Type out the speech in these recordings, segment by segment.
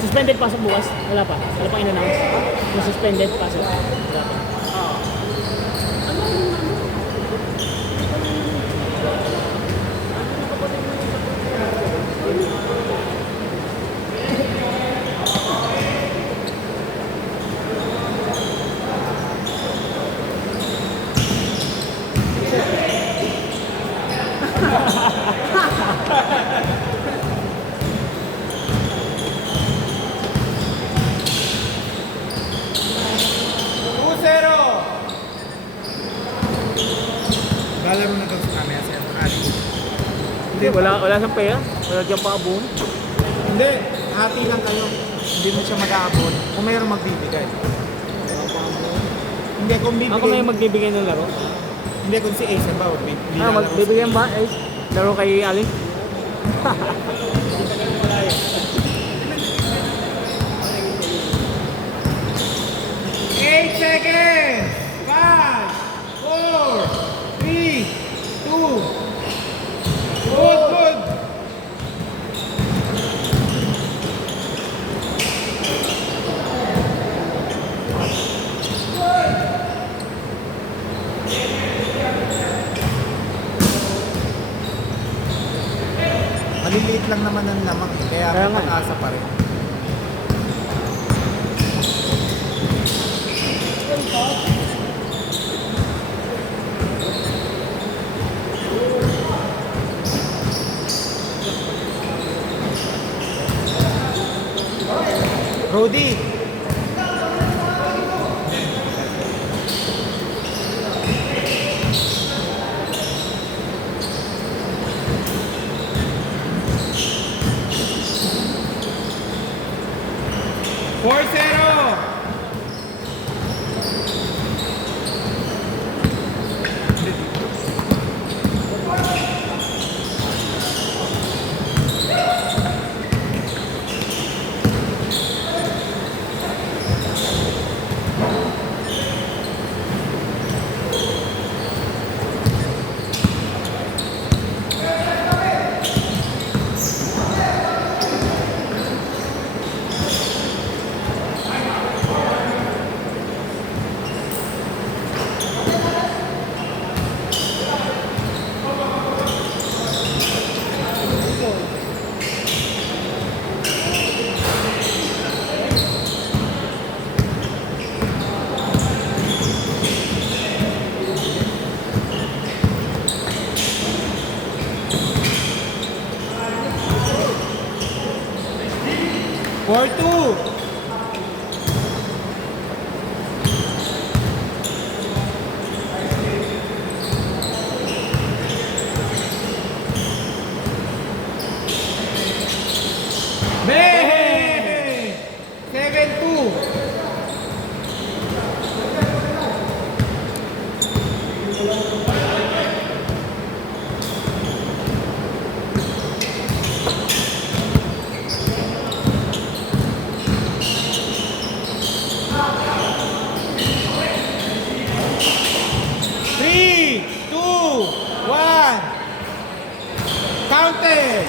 Suspended pasok bukas? Wala pa? Wala pang in-announce? Yung suspended pasok? Wala pa. Lalaro na daw sa camera, sir. Hindi, wala siyang pera. Wala diyang paabon. Hindi, hati lang kayo. Hindi mo siya mag-aabot. Kung mayroong magbibigay. Hindi, kung bibigay. Ako may magbibigay ng laro. Hindi, kung si Ace, ba? Magbibigyan ba? Eh, laro kay Alin? 8 seconds! 5, 4, 3, 2, good! Maliliit lang naman ang lamang, kaya Kaya may nga. pag-asa pa rin. Rudy! Four zero. Four two. Hey! 7-2. Three, two, one. Counted.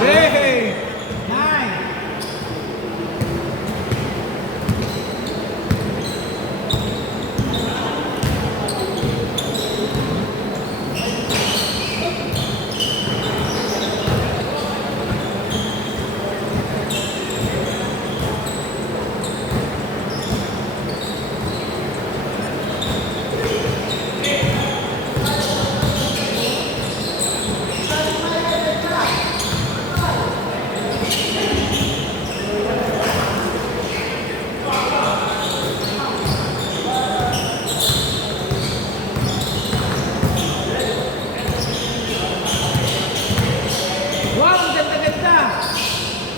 Hey, nine. Wow, ang ganda-ganda.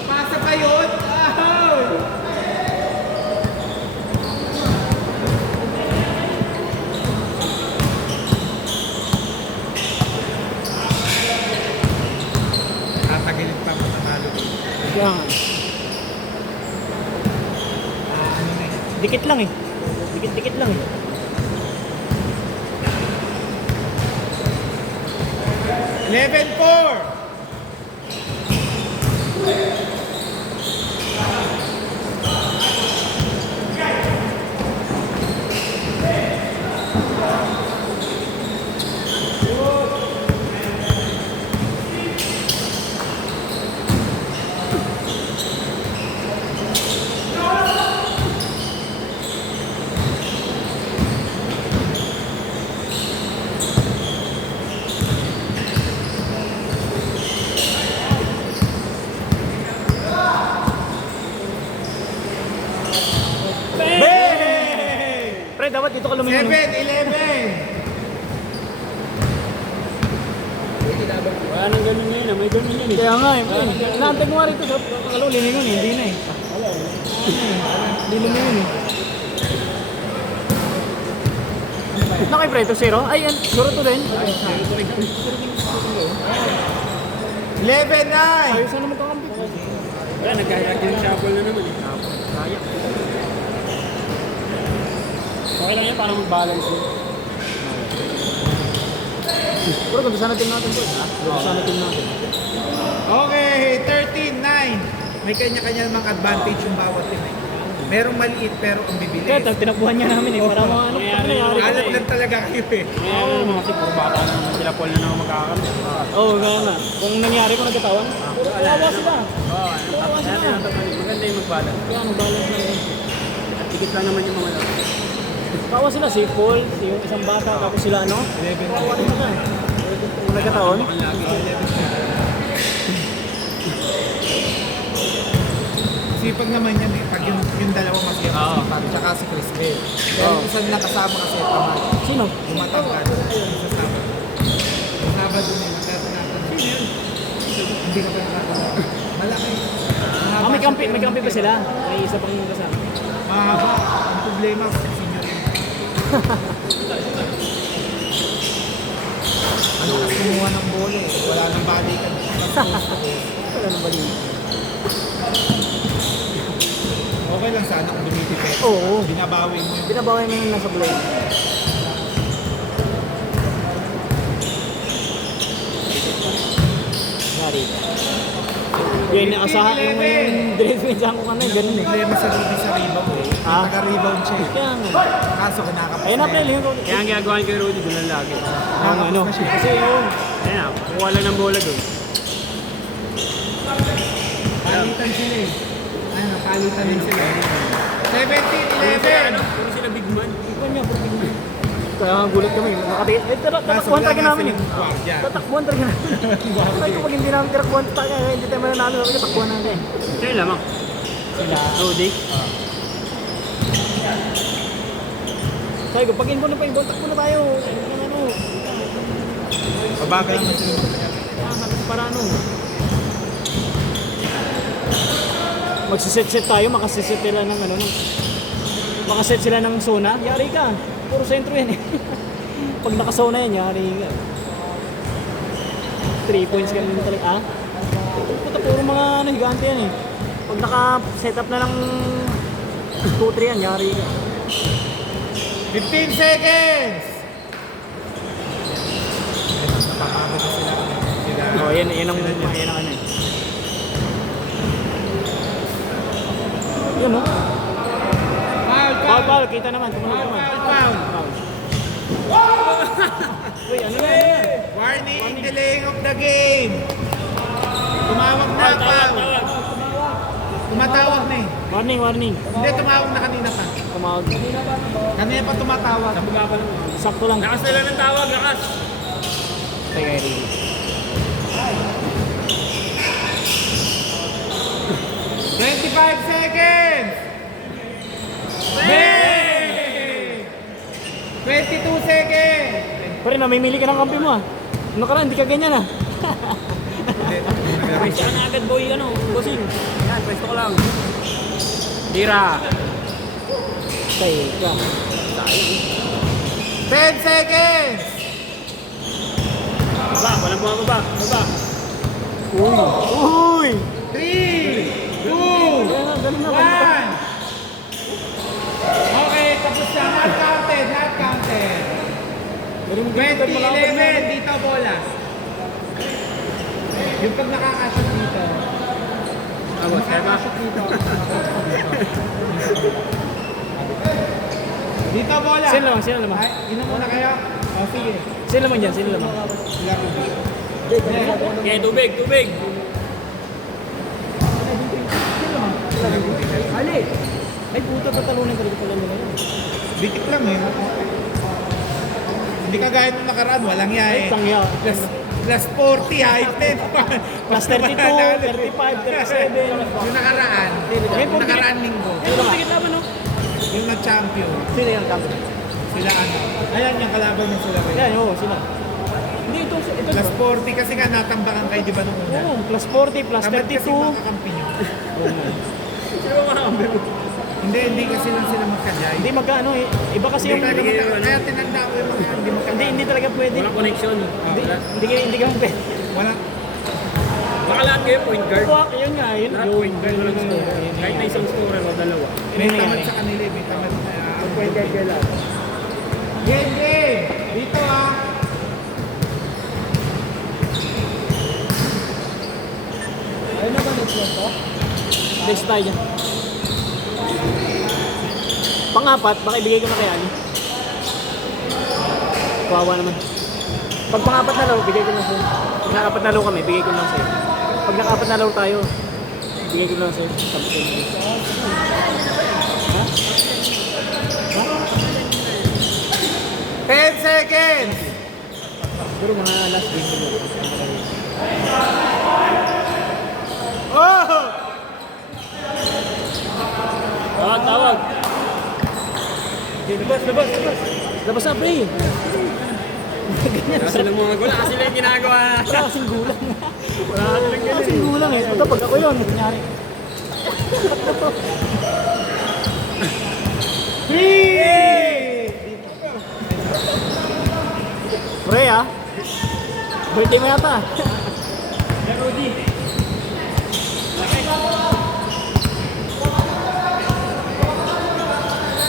Pasa kayo. Ahoy! Tatagilid pa mo sa malo. Kaya nga. Dikit lang eh. Dikit-dikit lang eh. Level 4. Pre, dapat dito ka lumingon. 7-11. Wala nang ganun ngayon ah. May ganun yan eh. Kaya nga eh. Inaantay ko nga rito sa kakalo, liningon eh. Hindi na eh. Wala eh. Hindi lumingon eh. Na kay Pre, ito 0? Ay, suro to din. 11-9. Ayos na naman kakampi ko. Wala, nagkahirap yung shuffle na naman eh. Kaya. Okay lang yan, parang mag-balance yun. Pero ganda sana team natin boy. Ganda sana team natin. Okay, 13-9. May kanya-kanya namang advantage yung bawat team eh. Merong maliit pero ang bibilis. Kaya tinapuhan niya namin eh. Para mga ano, Nangyari nangyari na. Alat lang talaga kayo eh. Kaya naman kasi puro bata na naman sila, Paul na naman magkakampi. Oo, kaya na. Kung nangyari ko nagkatawan, kawawa sila. Oo, Kawawa kaya sila. maganda yung magbalan. Kaya mag-balance na yun. At tikit lang naman yung mga laro. Kawawa sila, si Paul, yung isang bata, tapos sila ano. Kawawa rin sila. Kung nagkataon. Ang lagi. Sipag naman yan eh. Pag yung dalawa masaya Oo. si Pat, tsaka si Chris Bell. Pero Oo. isa nila kasama kasi tamad. Sino? Tumatangkad. Sa Sabado. Sa Sabado na yung natatanakan. Sino yun? Hindi ka pa natatanakan. Malaki. Ah, may kampi ba sila? May isa pang kasama. Mahaba. Ang problema, senior yun. Ano kasi kumuha ng bola eh. Wala nang balikan. Wala nang bali. Okay lang sana kung dumitipid. Oo. Binabawi mo yun. Binabawi mo yung nasa blade. Sorry. Yan, nakasahan yung direct-pinsahan ko kanina. Ganun eh. Problema sa Rudy sa rebound eh. Ah? Taga-rebound siya eh. Kaya nga. Kaso kinakapos Ayun na, pre. Lingon ko. Kaya ang ginagawa kay Rudy, doon lang lagi. Ang ano. na siya. Kasi yun. Ayan na, kukuha lang ng bola doon. Palitan sila eh. Ano, palitan din sila. 17-11. Puro sila big man. Ikaw niya, bro. Kaya nga gulat kami. Tatakbuhan talaga namin eh. Tatakbuhan talaga namin. Sabi ko pag hindi namin tirakbuhan, hindi tayo mananalo. Sabi ko, takbuhan natin. Sila lamang. Sila. Rudy. Sabi ko, pag inbound na pa inbound, takbo na tayo. Ano. Pabagal naman sila. Sabi ko, para ano. Magsiset-set tayo, makaset sila ng ano. Makaset sila ng zona, yari ka. Puro sentro yan eh. Pag nakasona yan, yari ka. 3 points ka naman talaga. Ah? Puta, puro mga ano, higante yan eh. Pag naka-set up na ng 2-3 yan, yari ka. 15 seconds! Napapagod na sila. Oh, yan ang ano eh. Yun oh. Foul, kita naman. Tumunod naman. Foul. Uy, ano na, ano na? Warning, delaying of the game. Tumawag na, foul. Tumatawag na eh. Warning. Hindi, tumawag na kanina pa. Tumawag. Kanina pa tumatawag. Sakto lang. Lakas nila ng tawag, lakas. Kaya ready. 25 seconds! Hey! 22 seconds! Pare, namimili ka ng kampi mo ah. Ano ka lang, hindi ka ganyan ah. Press ka na agad, boy, ano, bossing. Yan, press ko lang. Tira. Kaya ka. 10 seconds! Baba, walang bumababa. Baba. Uy! 3, 2011, dito bola. Yung pag nakakashoot dito. Tapos, kaya ba? Nakakashoot dito. Dito bola. Sino naman? Sino naman? Ay, inom muna kayo. O, sige. Sino naman yan? Sino naman? Sila ko dito. Okay, tubig, tubig. Ali! Ay puta, tatalunan talaga pala nila yun. Dikit lang eh. Hindi ka gaya nung nakaraan, walang Ay, yae. tangya. Plus 40, height 10. Plus 32, 35, 37. Yung nakaraan. Yung nakaraan linggo. Ito, tigit laban, no? Yung nag-champion. Sino yung kamera? Sila ano. Ayan yung kalaban ng sila. Yan, oo, sino? Hindi, ito. Plus 40 kasi nga natambakan kayo di ba nung una? Oo, plus 40, plus Tamad kasi 32. makakampi nyo. Sino ba makakambi mo? Hindi kasi lang sila magkajay. Hindi magkano eh. Iba kasi yung... Kaya tinanda ko yung mga hindi magkajay. Hindi talaga pwede. Walang connection. Hindi ka pwede. Wala. Baka lahat kayo point guard. Yun nga, yun. Lahat point guard, walang scorer. Kahit na isang scorer o dalawa. May tamad sa kanila eh. May tamad na. Point guard ka lang. Game! Dito ah! Ayun na ba next one to? Next tayo dyan. Pang-apat, baka ibigay ko na kay Ali. Kawawa naman. Pag pang-apat na laro, bigay ko na sa'yo. Pag naka-apat na laro kami, bigay ko na sa'yo. Pag naka-apat na laro tayo, bigay ko na sa'yo. Something. Ha? Ha? 10 seconds! Siguro mga last game ko. Oh! Tawag. Labas. Labas na, pre. Kasi ng mga gula, kasi lang yung ginagawa. Wala kasing gulang. Wala kasing gulang eh. Ito, pag ako yun, kunyari. Pre ah. Birthday mo yata.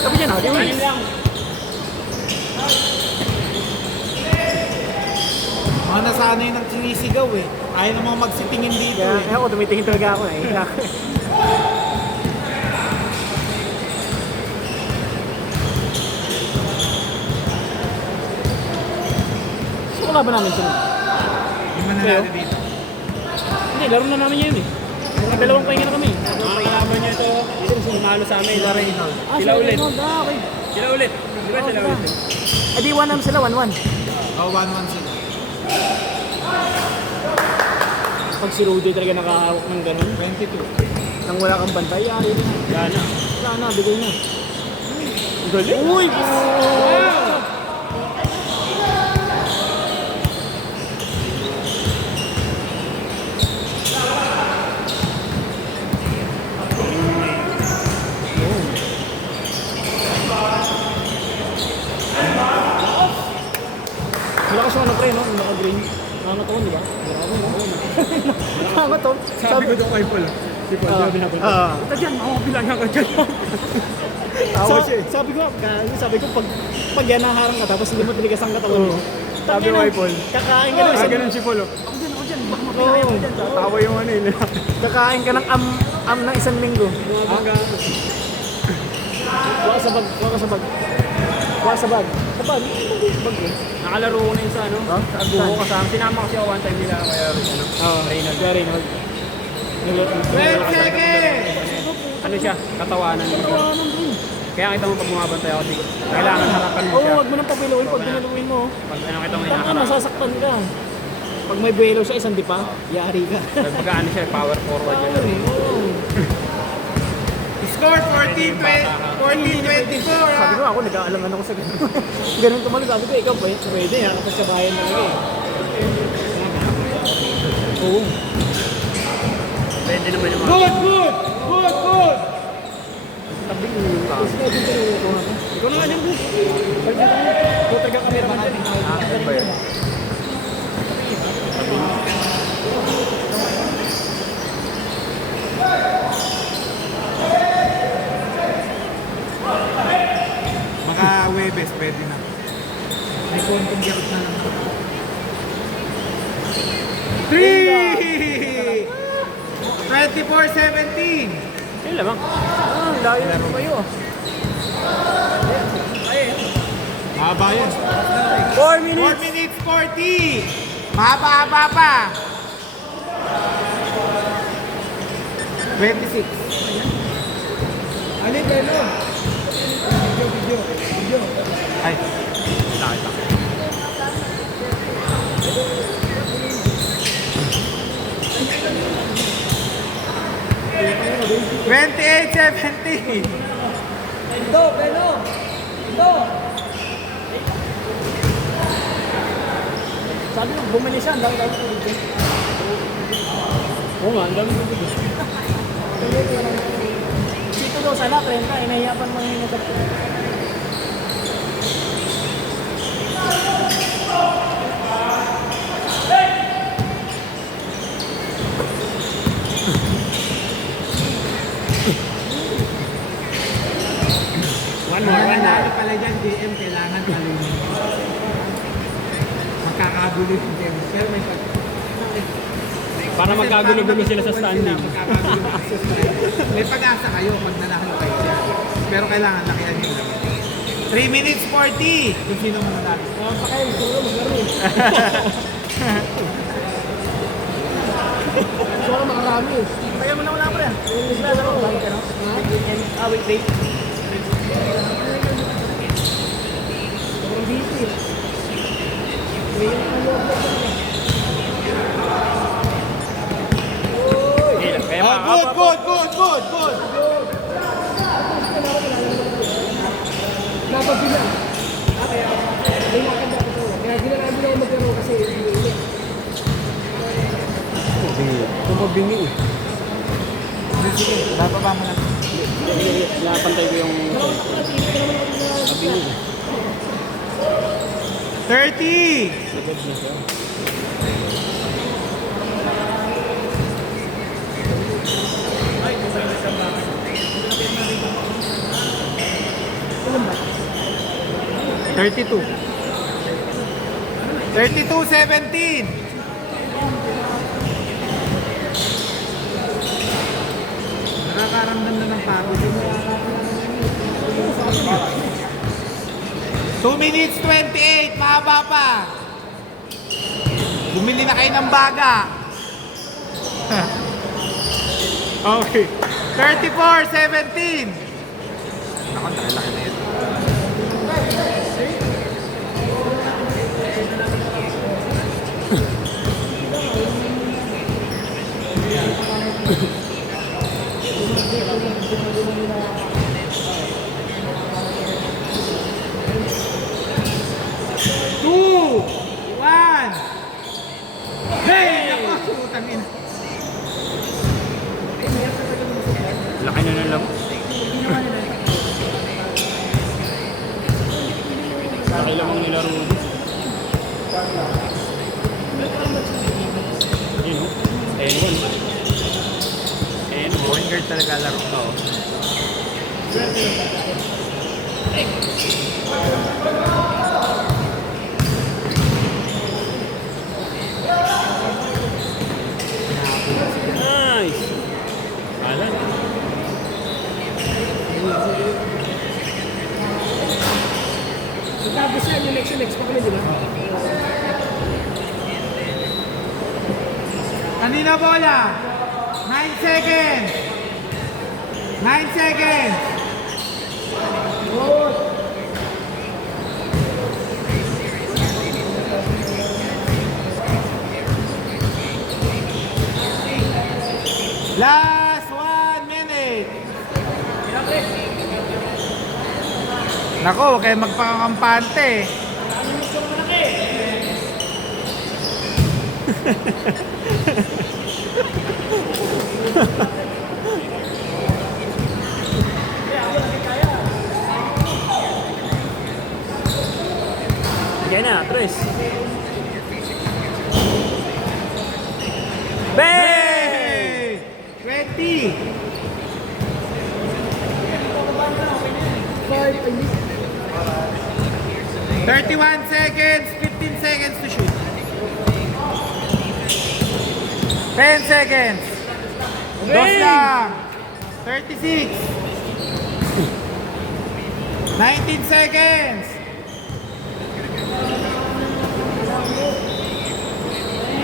Tapi dyan ah, di win. Mga nasanay ng sinisigaw eh. Ayaw namang magsitingin dito Kaya eh. ako, tumitingin talaga ako eh. So, wala ba namin sila? Yung mananalo dito. Hindi, laro na namin yun eh. Dalawang pahinga na kami. Mga kalaban niya ito, sumalo sa amin. Ah, Sila ulit. Okay. Sila ulit. Di ba sila ulit? Eh di 1 naman sila, 1-1. Oh, 1-1 sila. Pag si Rudy talaga nakahawak ng ganun, 22. nang wala kang bantay, yari na. Wala na. Wala na, bigay niya. Galing. Uy! Malakas yung ano pre, no? Yung naka-green. Nakakataon, di ba? Nakakataon. Sabi ko doon kay Paul. Si Paul, sabi na Paul. Ito dyan, bilangan ka dyan. Tawa siya eh. Sabi ko, pag yan naharang ka, tapos hindi mo tinigas ang katawan mo. Sabi ko kay Paul. Kakain ka ng isang... Ganun si Paul. Ako dyan, baka mapilaya mo dyan. Tawa yung ano yun. Kakain ka ng am ng isang linggo. Mga Waka sa bag. Sa bag. Bag eh. Nakalaro ko na yun sa ano. Oh? Sa Aguho kasama. Sinama kasi ako one time nila kaya ano. Oo, Reynald. Kaya Reynald. 12 seconds! Ano siya? Katawanan mo. Tawanan bro. Kaya kita mo pag bumabantay ako dito. Kailangan harapan mo Oo, siya. wag mo nang papiluin pag pinaluin mo. Pag ano kita mo Tama, hinaharap. masasaktan ka. Pag may buwelo sa isang dipa, yari ka. Pag ano siya, power forward yun. Oo. Score 14-24 Sabi ko ah! ako, nag-aalangan ako sa ganun. Ganun tumalag. Sabi ko, ikaw pwede ha, kapag sa bayan talaga eh. Oo. Pwede naman yung mga... Good! Tabi mo yung tao. Ikaw na nga din, bro. Ikaw talaga camera man dyan. Ano ba yun? Maka Webes, pwede na. May konting garot na lang. 3! 24-17. Ayun lamang. Layo na tumayo. Mahaba yun. 4 minutes. 4 minutes 40. Mahaba-haba pa. 26. Ano yung pelo? Video. Ay. Sakit lang. $28.70. Ito, pelo. Ito. Sabi nung bumili siya, ang dami-dami ko dito. Oo nga, ang dami ko dito. Dito daw sana, 30, inahiyapan mo yung nagap. One more. Pala dyan, DM, kailangan alumni. Magkakagulo yung DM. Pero may pag... Para magkagulo-gulo sila sa standing. Magkakagulo sa standing. May pag-asa kayo pag nanalo kayo dyan. Pero kailangan lakihan yung lang. 3 minutes 40! Kung sino man nanalo. Pa kayo, gusto ko maglaro. Gusto ko makarami. Kaya mo na wala pa yan. Naglalaro ko. Wait. Sobrang busy. Kaya Good! Napabila. Kaya may nakanda ko. Kaya ginagawa ako maglaro kasi Tumabingi eh. Sige, bababa mo na. Napantay ko yung tabingi. 30! Agad na siya. $32. 32-17. Nakakaramdam na ng pagod yun. 2 minutes 28. Mahaba pa. Bumili na kayo ng baga. Okay. 34-17. Ako, laki na yun. Two, one. Hey! Ako, utang ina. Laki na lang. Laki lamang nilaro. Yun o. 10-1. Point guard talaga laro ka, oh. Nice! Alan. tapos yan yung next pa kami, di ba? Kanina bola. 9 seconds. 9 seconds. Good. Last 1 minute. Nako, huwag kayo magpakakampante. Kaya na, Tres. Bang! 20. 31 seconds, 15 seconds to shoot. 10 seconds. Dos lang. 36. 19 seconds.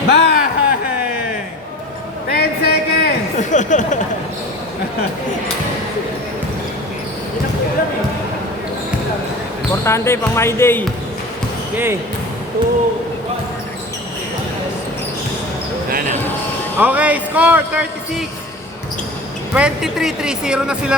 Bang! 10 seconds. Importante pang my day. Okay. Okay, score 36. 23-3-0 na sila.